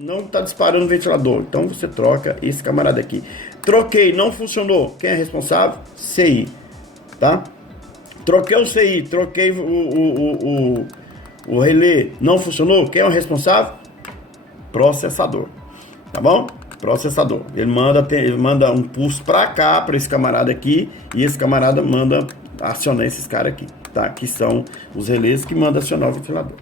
não está disparando o ventilador, então você troca esse camarada aqui. Troquei, não funcionou, quem é responsável? CI, tá? Troquei o CI, troquei o relé, não funcionou, quem é o responsável? Processador, tá bom? Processador, ele manda um pulso para cá, para esse camarada aqui, e esse camarada manda acionar esses caras aqui, tá? Que são os relés que mandam acionar o ventilador.